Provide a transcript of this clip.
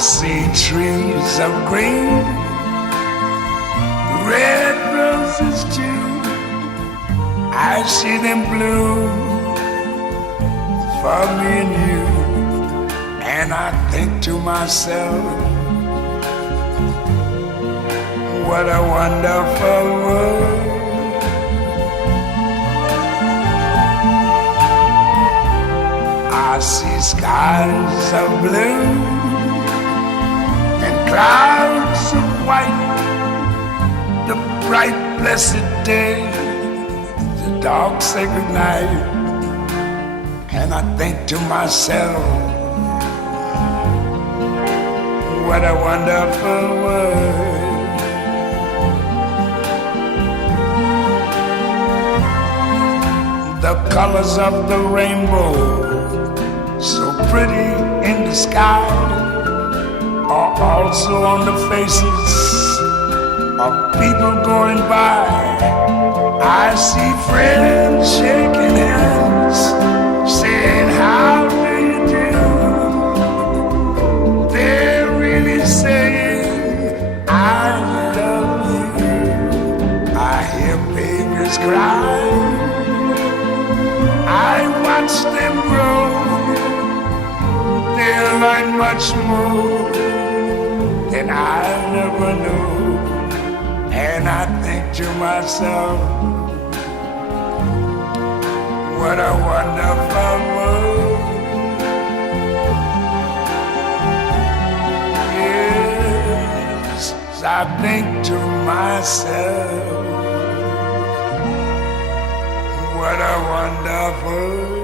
see trees of green, red roses too. I see them bloom for me and you. And I think to myself, what a wonderful world. I see skies of blue and clouds of white, the bright blessed day, the dark sacred night. And I think to myself, what a wonderful world. The colors of the rainbow, so pretty in the sky, are also on the faces of people going by. I see friends shaking hands, saying, how do you do? They're really saying, I love you. I hear babies cry, I watch them grow. They'll learn much more than I never knew. And I think to myself, what a wonderful world. Yes, I think to myself, what a wonderful world.